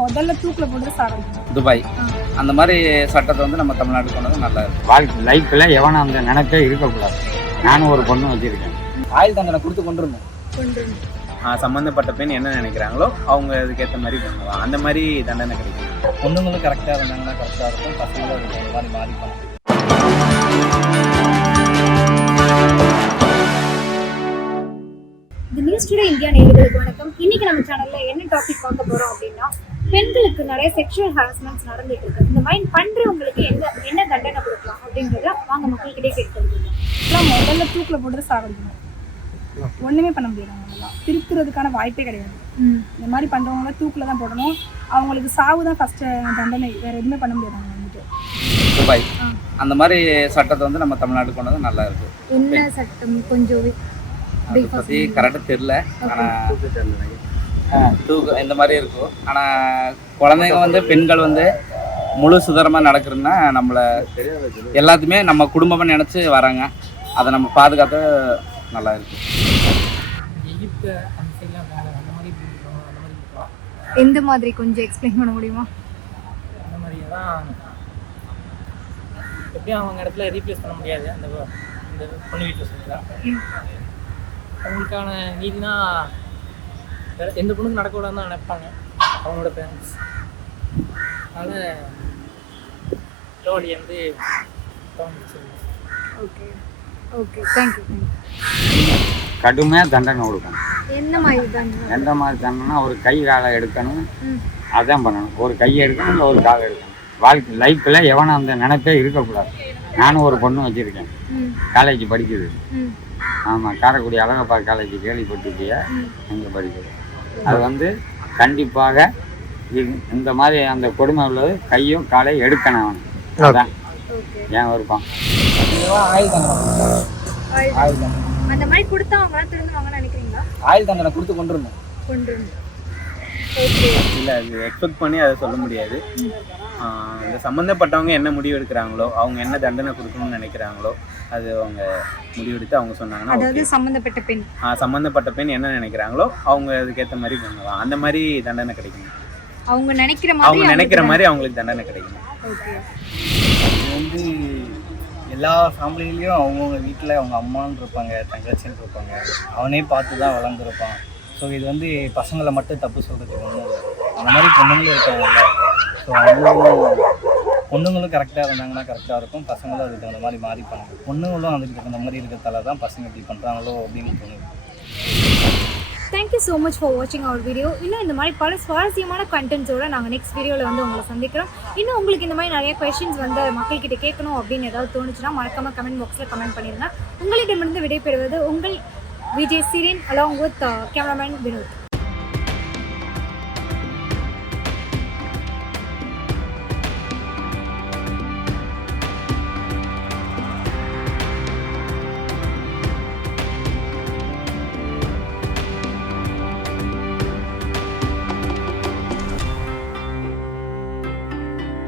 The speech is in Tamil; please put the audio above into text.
முதல்ல தூக்கில் போட்டு சாகணும். துபாய் அந்த மாதிரி சட்டத்தை வந்து நம்ம தமிழ்நாட்டுக்கு கொண்டது நல்லா இருக்கும். வாழ்க்கை லைஃப்பில் எவனும் அந்த நினைப்பே இருக்கக்கூடாது. நானும் ஒரு பொண்ணு வச்சுருக்கேன். ஆயுள் தண்டனை கொடுத்து கொண்டுருந்தோம். சம்மந்தப்பட்ட பெண் என்ன நினைக்கிறாங்களோ அவங்க அதுக்கேற்ற மாதிரி பண்ணுவாங்க. அந்த மாதிரி தண்டனை கிடைக்கும். பொண்ணுங்களும் கரெக்டாக இருந்தாங்கன்னா கரெக்டாக இருக்கும். பசங்களும் அதுக்கு அந்த மாதிரி மாறிப்பாங்க. தி நியூஸ் டுடே இந்தியா நேயர்களுக்கு வணக்கம். இன்னைக்கு நம்ம சேனல்ல என்ன டாபிக் பார்க்க போறோம் அப்படின்னா, பெண்களுக்கு நிறைய செக்ஷுவல் ஹராஸ்மெண்ட்ஸ் நடந்துட்டு இருக்கு. இந்த மாதிரி பண்றவங்களுக்கு என்ன தண்டனை கொடுக்கலாம் அப்படிங்கிறத வாங்க மக்கள்கிட்டே கேட்கலாம். முதல்ல தூக்கில் போட்டு சாகணும். ஒண்ணுமே பண்ண முடியாது. அவங்களாம் திருத்துறதுக்கான வாய்ப்பே கிடையாது. இந்த மாதிரி பண்றவங்கள தூக்கில் தான் போடணும். அவங்களுக்கு சாவு தான் ஃபர்ஸ்ட் தண்டனை, வேற எதுவுமே பண்ண முடியாது. அவங்க வந்துட்டு துபாய் அந்த மாதிரி சட்டத்தை வந்து நம்ம தமிழ்நாட்டுக்கு கொண்டது நல்லா இருக்கு. என்ன சட்டம் கொஞ்சம் அதை பற்றி கரெக்டாக தெரில. ஆனால் தூக்கு இந்த மாதிரி இருக்கும். ஆனால் குழந்தைங்க வந்து பெண்கள் வந்து முழு சுதந்திரமாக நடக்கிறதுனா நம்மளை எல்லாத்தையுமே நம்ம குடும்பமாக நினச்சி வராங்க. அதை நம்ம பாதுகாத்து நல்லா இருக்கு. எந்த மாதிரி கொஞ்சம் எக்ஸ்பிளைன் பண்ண முடியுமா? அந்த மாதிரி தான் எப்படியும் அவங்க இடத்துல ரீப்ளேஸ் பண்ண முடியாது. அந்த பொண்ணு வீட்டில் சொல்லிதான் அவங்களுக்கான நீதினா வேற எந்த பொண்ணுக்கு நடக்கூடாதுன்னு தான் நினைப்பாங்க அவங்களோட பேரண்ட்ஸ். அதனால் லோடி வந்து ஓகே ஓகே தேங்க்யூ. கடுமையாக தண்டனை கொடுக்கணும். என்ன மாதிரி தண்டனை? எந்த மாதிரி தண்டனைனா ஒரு கை காலை எடுக்கணும். அதான் பண்ணணும். ஒரு கையை எடுக்கணும், இல்லை ஒரு காலை எடுக்கணும். வாழ்க்கை லைஃப்பில் எவனும் அந்த நினைப்பே இருக்கக்கூடாது. நானும் ஒரு பொண்ணு வச்சுருக்கேன். காலேஜ் படிக்குது. ஆமாம், காரைக்குடி அழகப்பா காலேஜ் கேள்விப்பட்டிருக்கிய அங்கே படிக்குது. அது வந்து கண்டிப்பாக இந்த மாதிரி அந்த கொடுமை உள்ளது கையும் காலையும் எடுக்கணும். அவனு அதுதான் ஏன் விருப்பம். அந்த மாதிரி கொடுத்தா அவங்க திருந்துவாங்கன்னு நினைக்கிறீங்களா? ஆயுள் தண்டனை கொடுத்து கொண்டுருந்தோம். இல்லை, அது எக்ஸ்பெக்ட் பண்ணி அதை சொல்ல முடியாது. இந்த சம்மந்தப்பட்டவங்க என்ன முடிவு எடுக்கிறாங்களோ, அவங்க என்ன தண்டனை கொடுக்கணும்னு நினைக்கிறாங்களோ அது அவங்க முடிவெடுத்து அவங்க சொன்னாங்கன்னா, அதாவது சம்மந்தப்பட்ட பெண் என்ன நினைக்கிறாங்களோ அவங்க அதுக்கேற்ற மாதிரி பண்ணுவாங்க. அந்த மாதிரி தண்டனை கிடைக்கும். அவங்க நினைக்கிற மாதிரி அவங்களுக்கு தண்டனை கிடைக்கும். இது வந்து எல்லா ஃபேமிலியிலையும் அவங்கவுங்க வீட்டில் அவங்க அம்மான்னு இருப்பாங்க, தங்கச்சின்னு இருப்பாங்க. அவனே பார்த்து தான் வளர்ந்துருப்பான். ஸோ இது வந்து பசங்களை மட்டும் தப்பு சொல்கிறதுக்கு ஒன்றும் இல்லை. அந்த மாதிரி பொண்ணுங்களும் இருக்காங்கல்ல. ஸோ அவங்களும் பொண்ணுங்களும் கரெக்டாக இருந்தாங்கன்னா கரெக்டாக இருக்கும். பசங்களும் அதுக்கு தகுந்த மாதிரி மாறிப்பாங்க. பொண்ணுங்களும் அதுக்கு தகுந்த மாதிரி இருக்கிறதால தான் பசங்க இப்படி பண்ணுறாங்களோ அப்படின்னு தோணுது. தேங்க்யூ ஸோ மச் ஃபார் வாட்சிங் அவர் வீடியோ. இன்னும் இந்த மாதிரி பல சுவாரஸ்யமான கண்டென்ட்ஸோட நாங்கள் நெக்ஸ்ட் வீடியோவில் வந்து உங்களை சந்திக்கிறோம். இன்னும் உங்களுக்கு இந்த மாதிரி நிறைய கொஷின்ஸ் வந்து மக்கள்கிட்ட கேட்கணும் அப்படின்னு ஏதாவது தோணுச்சுன்னா மறக்காமல் கமெண்ட் பாக்ஸில் கமெண்ட் பண்ணிடுங்க. உங்களிடமிருந்து விடைபெறுவது உங்கள் Vijay சிரேன் along with cameraman Vinod.